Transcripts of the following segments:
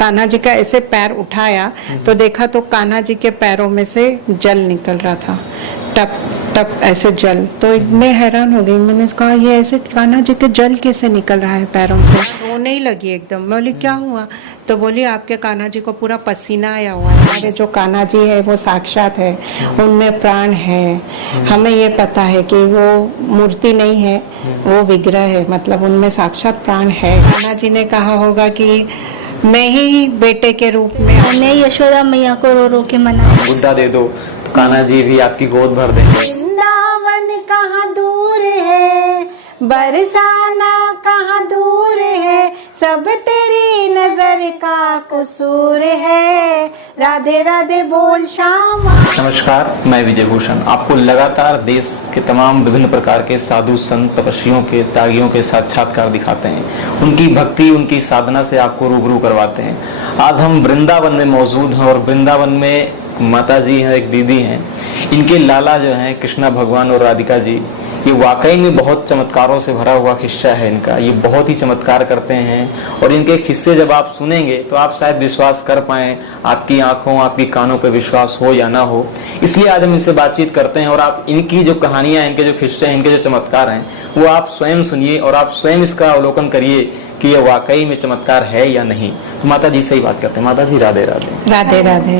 कान्हा जी का ऐसे पैर उठाया तो देखा तो कान्हा जी के पैरों में से जल निकल रहा था, टप टप ऐसे जल। तो मैं हैरान हो गई, मैंने कहा ये ऐसे कान्हा जी के जल कैसे निकल रहा है पैरों से। रोने ही लगी एकदम। मैं बोली क्या हुआ? तो बोली आपके कान्हा जी को पूरा पसीना आया हुआ है। हमारे जो कान्हा जी है वो साक्षात है, उनमें प्राण है। हमें ये पता है कि वो मूर्ति नहीं है, वो विग्रह है, मतलब उनमें साक्षात प्राण है। कान्हा जी ने कहा होगा कि मैं ही बेटे के रूप में, मैंने यशोदा मैया को रो रो के मनाया। गुड्डा दे दो तो कान्हा जी भी आपकी गोद भर देंगे। वृंदावन कहाँ दूर है, बरसाना कहाँ दूर है, सब तेरी नजर का कसूर है, राधे राधे बोल श्यामा। नमस्कार, मैं विजय भूषण आपको लगातार देश के तमाम विभिन्न प्रकार के साधु संत तपस्वियों के त्यागियों के साक्षात्कार दिखाते हैं, उनकी भक्ति उनकी साधना से आपको रूबरू करवाते हैं। आज हम वृंदावन में मौजूद हैं और वृंदावन में माता जी हैं, एक दीदी हैं, इनके लाला जो हैं कृष्णा भगवान और राधिका जी, ये वाकई में बहुत चमत्कारों से भरा हुआ किस्सा है इनका। ये बहुत ही चमत्कार करते हैं और इनके किस्से जब आप सुनेंगे तो आप शायद विश्वास कर पाएं, आपकी आंखों आपकी कानों पे विश्वास हो या ना हो। इसलिए आज हम इनसे बातचीत करते हैं और आप इनकी जो कहानियां, इनके जो किस्से हैं, इनके जो चमत्कार हैं, वो आप स्वयं सुनिए और आप स्वयं इसका अवलोकन करिए कि ये वाकई में चमत्कार है या नहीं। तो माता जी से ही बात करते हैं। माता जी राधे राधे। राधे राधे।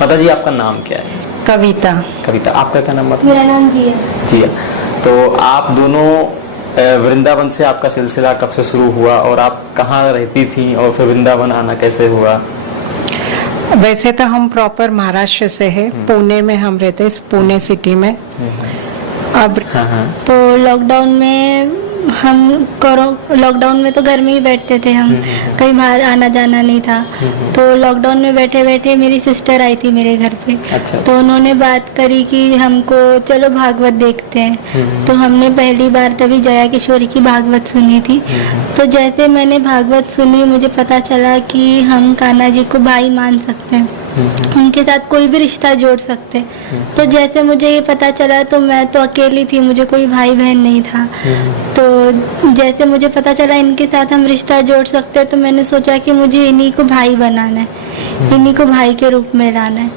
माता जी आपका नाम क्या है? कविता। कविता, आपका क्या नाम? मेरा नाम जिया। जिया। तो आप दोनों वृंदावन से आपका सिलसिला कब से शुरू हुआ और आप कहाँ रहती थी और फिर वृंदावन आना कैसे हुआ? वैसे तो हम प्रॉपर महाराष्ट्र से है, पुणे में हम रहते हैं, पुणे सिटी में। अब तो लॉकडाउन में लॉकडाउन में तो घर में ही बैठते थे हम, कहीं बाहर आना जाना नहीं था। तो लॉकडाउन में बैठे बैठे मेरी सिस्टर आई थी मेरे घर पे। अच्छा। तो उन्होंने बात करी कि हमको चलो भागवत देखते हैं। तो हमने पहली बार तभी जया किशोरी की भागवत सुनी थी। तो जैसे मैंने भागवत सुनी मुझे पता चला कि हम कान्हा जी को भाई मान सकते हैं, उनके साथ कोई भी रिश्ता जोड़ सकते। तो जैसे मुझे ये पता चला तो मैं तो अकेली थी, मुझे कोई भाई बहन नहीं था। तो जैसे मुझे पता चला इनके साथ हम रिश्ता जोड़ सकते हैं तो मैंने सोचा कि मुझे इन्हीं को भाई बनाना है, इन्हीं को भाई के रूप में लाना है।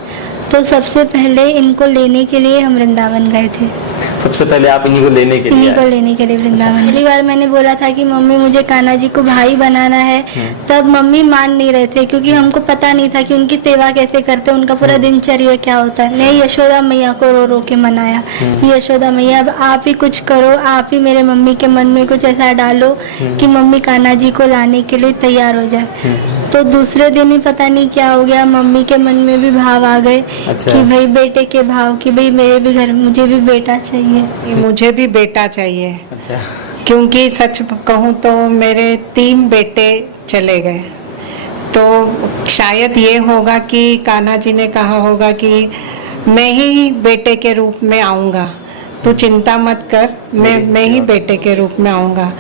तो सबसे पहले इनको लेने के लिए हम वृंदावन गए थे। सबसे पहले आप इन्हीं को लेने के लिए? इन्हीं को लेने के लिए वृंदावन। पहली बार मैंने बोला था कि मम्मी मुझे कान्हा जी को भाई बनाना है, तब मम्मी मान नहीं रहे थे क्योंकि हमको पता नहीं था कि उनकी सेवा कैसे करते, उनका पूरा दिनचर्या क्या होता है। मैं यशोदा मैया को रो रो के मनाया, यशोदा मैया अब आप ही कुछ करो, आप ही मेरे मम्मी के मन में कुछ ऐसा डालो कि मम्मी कान्हा जी को लाने के लिए तैयार हो जाए। तो दूसरे दिन ही पता नहीं क्या हो गया, मम्मी के मन में भी भाव आ गए। अच्छा। कि भाई बेटे के भाव कि भाई मेरे भी घर मुझे भी बेटा चाहिए, मुझे भी बेटा चाहिए। अच्छा। क्योंकि सच कहूँ तो मेरे 3 बेटे चले गए। तो शायद ये होगा कि कान्हा जी ने कहा होगा कि मैं ही बेटे के रूप में आऊँगा, तू चिंता मत कर, मैं ही बेटे के रूप में आऊँगा।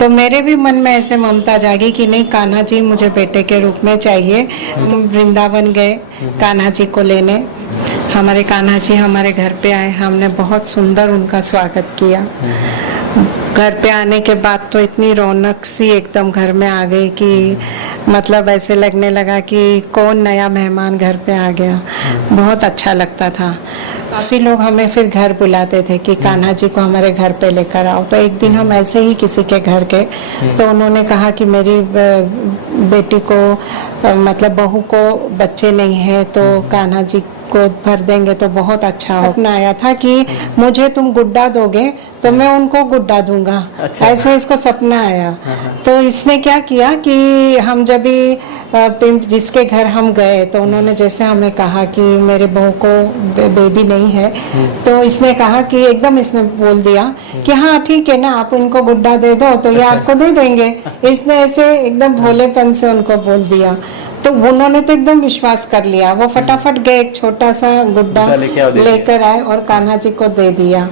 तो मेरे भी मन में ऐसे ममता जागी कि नहीं, कान्हा जी मुझे बेटे के रूप में चाहिए। तो वृंदावन गए कान्हा जी को लेने। हमारे कान्हा जी हमारे घर पे आए, हमने बहुत सुंदर उनका स्वागत किया। घर पे आने के बाद तो इतनी रौनक सी एकदम घर में आ गई कि मतलब ऐसे लगने लगा कि कौन नया मेहमान घर पे आ गया। बहुत अच्छा लगता था। काफ़ी लोग हमें फिर घर बुलाते थे कि कान्हा जी को हमारे घर पे लेकर आओ। तो एक दिन हम ऐसे ही किसी के घर गए तो उन्होंने कहा कि मेरी बेटी को मतलब बहू को बच्चे नहीं है तो कान्हा जी को भर देंगे तो बहुत अच्छा हो। सपना आया था कि मुझे तुम गुड्डा दोगे तो मैं उनको गुड्डा दूंगा। अच्छा। ऐसे इसको सपना आया। तो इसने क्या किया कि हम जब भी जिसके घर हम गए तो उन्होंने जैसे हमें कहा कि मेरे बहू को बेबी नहीं है, तो इसने कहा कि एकदम इसने बोल दिया कि हाँ ठीक है ना, आप इनको गुड्डा दे दो तो ये आपको दे देंगे। इसने ऐसे एकदम भोलेपन से उनको बोल दिया। तो उन्होंने तो एकदम विश्वास कर लिया। वो फटाफट गए, एक छोटा सा गुड्डा लेकर आए और कान्हा जी को दे दिया।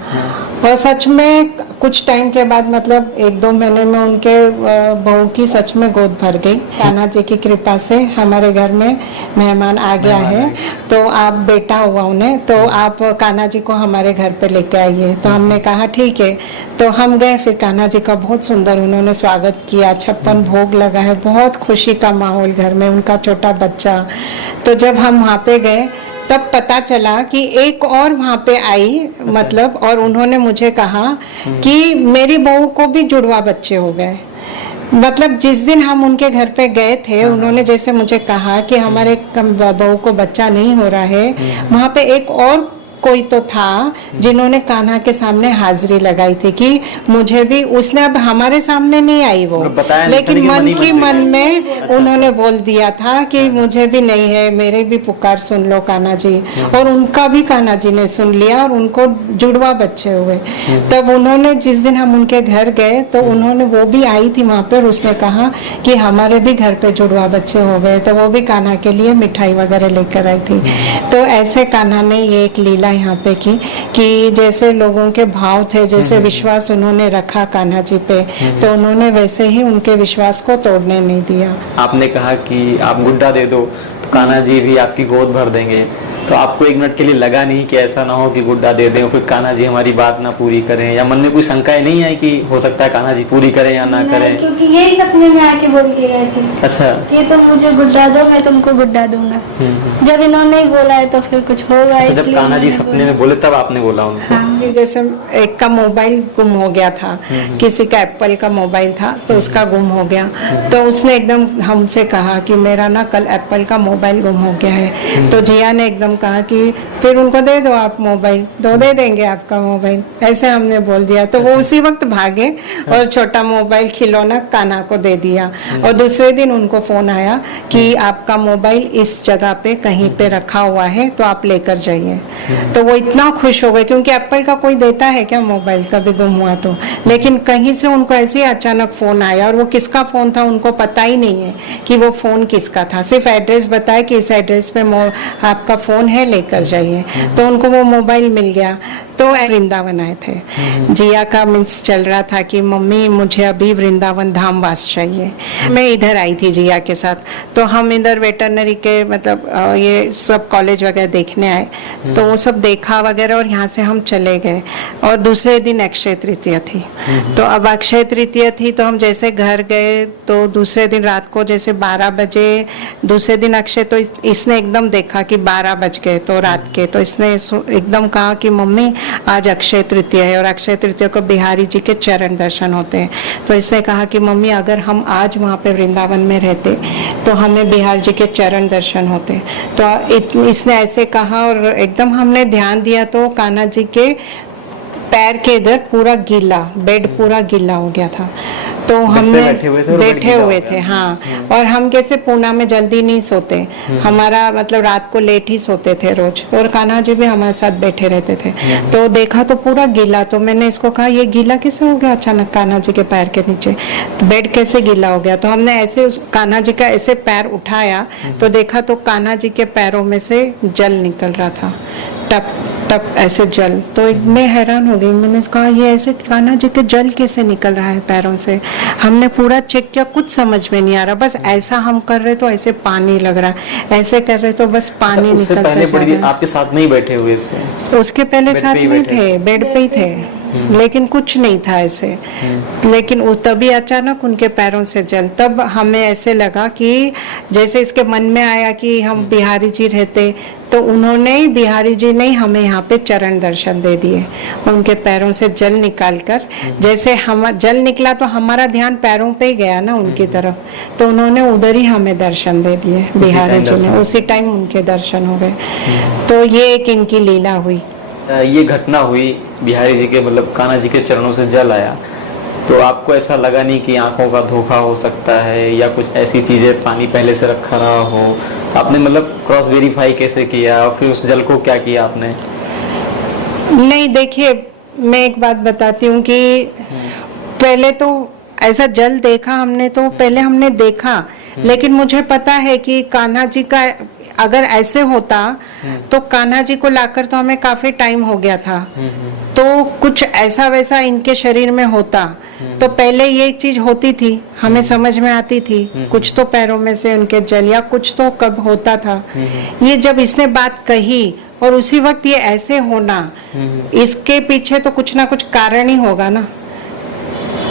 और सच में कुछ टाइम के बाद मतलब 1-2 महीने में उनके बहू की सच में गोद भर गई। कान्हा जी की कृपा से हमारे घर में मेहमान आ गया है, तो आप बेटा हुआ उन्हें, तो आप कान्हा जी को हमारे घर पे लेके आइए। तो हमने कहा ठीक है, तो हम गए। फिर कान्हा जी का बहुत सुंदर उन्होंने स्वागत किया, 56 भोग लगा है, बहुत खुशी का माहौल घर में, उनका छोटा बच्चा। तो जब हम वहाँ पे गए तब पता चला कि एक और वहाँ पे आई, मतलब, और उन्होंने मुझे कहा कि मेरी बहू को भी जुड़वा बच्चे हो गए। मतलब जिस दिन हम उनके घर पे गए थे, उन्होंने जैसे मुझे कहा कि हमारे बहू को बच्चा नहीं हो रहा है, वहाँ पे एक और कोई तो था जिन्होंने कान्हा के सामने हाजिरी लगाई थी कि मुझे भी, उसने अब हमारे सामने नहीं आई वो, लेकिन मन की मन में उन्होंने बोल दिया था कि मुझे भी नहीं है, मेरे भी पुकार सुन लो कान्हा जी। और उनका भी कान्हा जी ने सुन लिया और उनको जुड़वा बच्चे हुए। तब उन्होंने, जिस दिन हम उनके घर गए तो उन्होंने, वो भी आई थी वहाँ पर, उसने कहा कि हमारे भी घर पे जुड़वा बच्चे हो गए। तो वो भी कान्हा के लिए मिठाई वगैरह लेकर आई थी। तो ऐसे कान्हा ने ये एक लीला यहाँ पे की कि जैसे लोगों के भाव थे, जैसे विश्वास उन्होंने रखा कान्हा जी पे, तो उन्होंने वैसे ही उनके विश्वास को तोड़ने नहीं दिया। आपने कहा कि आप गुड्डा दे दो तो कान्हा जी भी आपकी गोद भर देंगे, तो आपको एक मिनट के लिए लगा नहीं कि ऐसा ना हो कि गुड्डा दे दें फिर कान्हा जी हमारी बात ना पूरी करें, या मन में कोई शंकाएं नहीं आई कि हो सकता है कान्हा जी पूरी करें या ना करें? क्योंकि यही सपने में आके बोल के गए थे। अच्छा, कि तुम मुझे गुड्डा दो, मैं तुमको गुड्डा दूंगा। जब इन्होंने बोला है तो फिर कुछ होगा। अच्छा, जब कान्हा जी सपने में बोले तब आपने बोला उनको? हाँ, जैसे एक का मोबाइल गुम हो गया था, किसी का एप्पल का मोबाइल था तो उसका गुम हो गया, तो उसने एकदम हमसे कहा कि मेरा ना कल एप्पल का मोबाइल गुम हो गया है। तो जिया ने एकदम कहा कि फिर उनको दे दो आप मोबाइल, तो दे देंगे आपका मोबाइल, ऐसे हमने बोल दिया। तो वो उसी वक्त भागे और छोटा मोबाइल खिलौना कान्हा को दे दिया। और दूसरे दिन उनको फोन आया कि आपका मोबाइल इस जगह पे कहीं पे रखा हुआ है, तो आप लेकर जाइए। तो वो इतना खुश हो गए, क्योंकि एप्पल का कोई देता है क्या मोबाइल कभी गुम हुआ तो, लेकिन कहीं से उनको ऐसे ही अचानक फोन आया, और वो किसका फोन था उनको पता ही नहीं है कि वो फोन किसका था, सिर्फ एड्रेस बताया कि इस एड्रेस पे आपका फोन है, लेकर जाइए। तो उनको वो मोबाइल मिल गया। तो वृंदावन आए थे, जिया का मीन्स चल रहा था कि मम्मी मुझे अभी वृंदावन धाम वास चाहिए। मैं इधर आई थी जिया के साथ, तो हम इधर वेटरनरी के मतलब ये सब कॉलेज वगैरह देखने आए, तो वो सब देखा वगैरह और यहाँ से हम चले गए। और दूसरे दिन अक्षय तृतीया थी, तो अब अक्षय तृतीया थी तो हम जैसे घर गए, तो दूसरे दिन रात को जैसे 12 बजे, दूसरे दिन अक्षय, तो इसने एकदम देखा कि 12 बज गए तो रात के, तो इसने एकदम कहा कि मम्मी आज अक्षय तृतीया है, और अक्षय तृतीया को बिहारी जी के चरण दर्शन होते हैं। तो इसने कहा कि मम्मी अगर हम आज वहाँ पे वृंदावन में रहते तो हमें बिहार जी के चरण दर्शन होते। तो इसने ऐसे कहा, और एकदम हमने ध्यान दिया तो कान्हा जी के पैर के इधर पूरा गीला, बेड पूरा गीला हो गया था। तो हमने बैठे हुए थे हाँ। और हम कैसे पूना में जल्दी नहीं सोते, हमारा मतलब रात को लेट ही सोते थे रोज, और कान्हा जी भी हमारे साथ बैठे रहते थे। तो देखा तो पूरा गीला, तो मैंने इसको कहा ये गीला कैसे हो गया अचानक कान्हा जी के पैर के नीचे, बेड कैसे गीला हो गया। तो हमने ऐसे कान्हा जी का ऐसे पैर उठाया तो देखा तो कान्हा जी के पैरों में से जल निकल रहा था, टप टप ऐसे जल। तो मैं हैरान हो गई, मैंने कहा ये ऐसे कान्हा जी के जल कैसे निकल रहा है पैरों से। हमने पूरा चेक किया, कुछ समझ में नहीं आ रहा, बस ऐसा हम कर रहे तो ऐसे पानी लग रहा है, ऐसे कर रहे तो बस पानी निकल रहा है। आपके साथ नहीं बैठे हुए थे? उसके पहले साथ में थे, बेड पे ही थे, लेकिन कुछ नहीं था ऐसे। लेकिन तभी अचानक उनके पैरों से जल, तब हमें ऐसे लगा कि जैसे इसके मन में आया कि हम बिहारी जी रहते, तो उन्होंने, बिहारी जी ने हमें यहाँ पे चरण दर्शन दे दिए, उनके पैरों से जल निकाल कर। जैसे हम जल निकला तो हमारा ध्यान पैरों पे ही गया ना उनकी तरफ, तो उन्होंने उधर ही हमें दर्शन दे दिए, बिहारी जी ने, उसी टाइम उनके दर्शन हो गए। तो ये एक इनकी लीला हुई। ये घटना हुई, बिहारी जी के मतलब कान्हा जी के चरणों से जल आया, तो आपको ऐसा लगा नहीं कि आंखों का धोखा हो सकता है या कुछ ऐसी चीजें, पानी पहले से रखा रहा हो? आपने मतलब क्रॉस वेरीफाई कैसे किया, और फिर उस जल को क्या किया आपने? नहीं, देखिए मैं एक बात बताती हूँ कि पहले तो ऐसा जल देखा हमने, तो पहले हमने देखा, लेकिन मुझे पता है कि कान्हा जी का अगर ऐसे होता तो कान्हा जी को लाकर तो हमें काफी टाइम हो गया था, तो कुछ ऐसा वैसा इनके शरीर में होता तो पहले ये चीज होती थी, हमें समझ में आती थी, कुछ तो पैरों में से उनके जल या कुछ तो कब होता था। ये जब इसने बात कही और उसी वक्त ये ऐसे होना, इसके पीछे तो कुछ ना कुछ कारण ही होगा ना।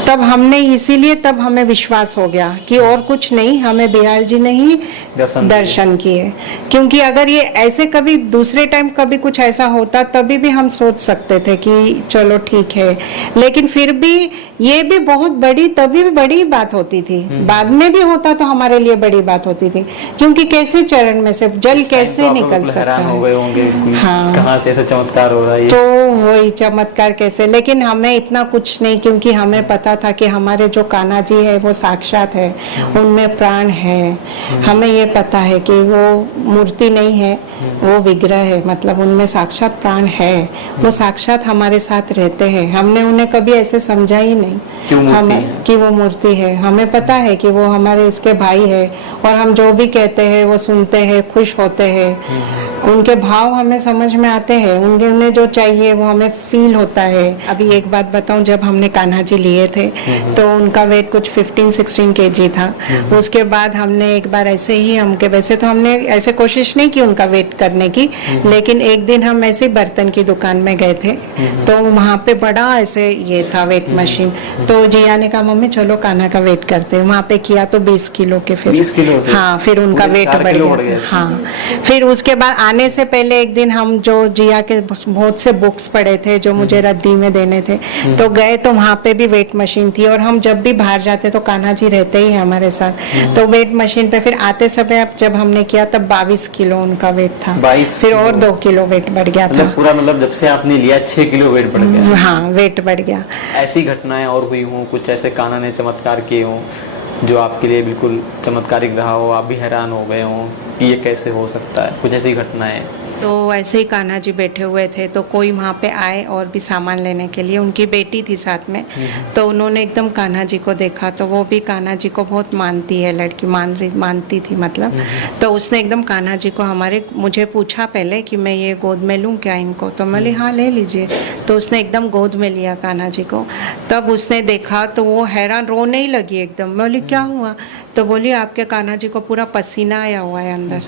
तब हमने इसीलिए तब हमें विश्वास हो गया कि और कुछ नहीं, हमें बिहार जी ने ही दर्शन किए। क्योंकि अगर ये ऐसे कभी दूसरे टाइम कभी कुछ ऐसा होता तभी भी हम सोच सकते थे कि चलो ठीक है, लेकिन फिर भी ये भी बहुत बड़ी, तभी भी बड़ी बात होती थी। बाद में भी होता तो हमारे लिए बड़ी बात होती थी, क्योंकि कैसे चरण में से जल कैसे निकल सकता हो है। गए होंगे हाँ। कहाँ से ऐसा चमत्कार हो रहा है। तो वही चमत्कार कैसे, लेकिन हमें इतना कुछ नहीं, क्योंकि हमें पता था कि हमारे जो कान्हा जी है वो साक्षात है, उनमें प्राण है। हमें ये पता है कि वो मूर्ति नहीं है, वो विग्रह है, मतलब उनमें साक्षात प्राण है, वो साक्षात हमारे साथ रहते हैं। हमने उन्हें कभी ऐसे समझा ही नहीं कि वो मूर्ति है। हमें पता है कि वो हमारे इसके भाई है, और हम जो भी कहते हैं वो सुनते हैं, खुश होते हैं। उनके भाव हमें समझ में आते हैं, उन्हें जो चाहिए वो हमें फील होता है। अभी एक बात बताऊं, जब हमने कान्हा जी लिए थे तो उनका वेट कुछ 15-16 kg था। उसके बाद हमने एक बार ऐसे ही वैसे तो हमने ऐसे कोशिश नहीं की उनका वेट करने की, लेकिन एक दिन हम ऐसे बर्तन की दुकान में गए थे तो वहाँ पे बड़ा ऐसे ये था वेट मशीन। तो जिया ने कहा मम्मी चलो कान्हा का वेट करते हैं। वहाँ पे किया तो 20 किलो के फिर 20 किलो थे? हाँ, फिर उनका वेट बढ़ गया। हाँ, फिर उसके बाद आने से पहले एक दिन हम जो जिया के बहुत से बुक्स पढ़े थे जो मुझे रद्दी में देने थे, तो गए तो वहाँ पे भी वेट मशीन थी। और हम जब भी बाहर जाते तो कान्हा जी रहते ही हैं हमारे साथ। तो वेट मशीन पे फिर आते समय जब हमने किया तब 22 किलो उनका वेट था। 22 फिर और 2 किलो वेट बढ़ गया था। पूरा मतलब जब से आपने लिया 6 किलो वेट बढ़ गया। हाँ, वेट बढ़ गया। ऐसी घटनाएं और हुई हों, कुछ ऐसे कान्हा ने चमत्कार किए हों जो आपके लिए बिल्कुल चमत्कारिक रहा हो, आप भी हैरान हो गए हों कि ये कैसे हो सकता है, कुछ ऐसी घटनाएं? तो ऐसे ही कान्हा जी बैठे हुए थे तो कोई वहाँ पे आए और भी सामान लेने के लिए, उनकी बेटी थी साथ में। तो उन्होंने एकदम कान्हा जी को देखा, तो वो भी कान्हा जी को बहुत मानती है, लड़की मानती थी मतलब। तो उसने एकदम कान्हा जी को मुझे पूछा पहले कि मैं ये गोद में लूँ क्या इनको, तो मैं बोली हाँ ले लीजिए। तो उसने एकदम गोद में लिया कान्हा जी को। तब उसने देखा तो वो हैरान, रोने ही लगी एकदम। मैं बोली क्या हुआ, तो बोली आपके कान्हा जी को पूरा पसीना आया हुआ है अंदर।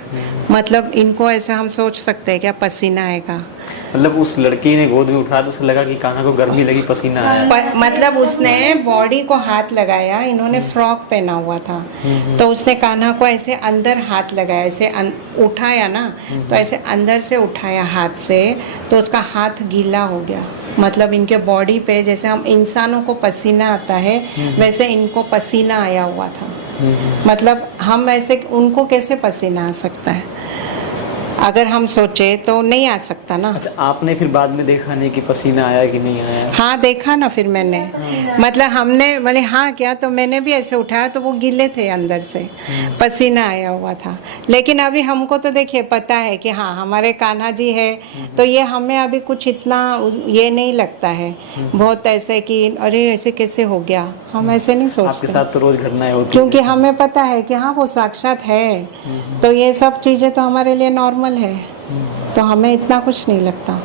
मतलब इनको ऐसा हम सोच सकते हैं क्या पसीना आएगा। मतलब उस लड़की ने गोद में उठाया तो उसे लगा कि कान्हा को गर्मी लगी, पसीना आया। मतलब उसने बॉडी को हाथ लगाया, इन्होंने फ्रॉक पहना हुआ था, तो उसने कान्हा को ऐसे अंदर हाथ लगाया, ऐसे उठाया ना, तो ऐसे अंदर से उठाया हाथ से, तो उसका हाथ गीला हो गया। मतलब इनके बॉडी पे जैसे हम इंसानों को पसीना आता है वैसे इनको पसीना आया हुआ था। मतलब हम ऐसे, उनको कैसे पसीना आ सकता है, अगर हम सोचे तो नहीं आ सकता ना। अच्छा, आपने फिर बाद में देखा नहीं कि पसीना आया कि नहीं आया? हाँ देखा ना फिर मैंने, मतलब हमने बोले हाँ क्या, तो मैंने भी ऐसे उठाया तो वो गीले थे अंदर से, पसीना आया हुआ था। लेकिन अभी हमको तो देखिए पता है कि हाँ हमारे कान्हा जी है, तो ये हमें अभी कुछ इतना ये नहीं लगता है बहुत ऐसे कि अरे ऐसे कैसे हो गया, हम ऐसे नहीं सोचते। आपके साथ तो रोज घटनाएं होती, क्योंकि हमें पता है कि हाँ वो साक्षात है, तो ये सब चीजें तो हमारे लिए नॉर्मल है, तो हमें इतना कुछ नहीं लगता।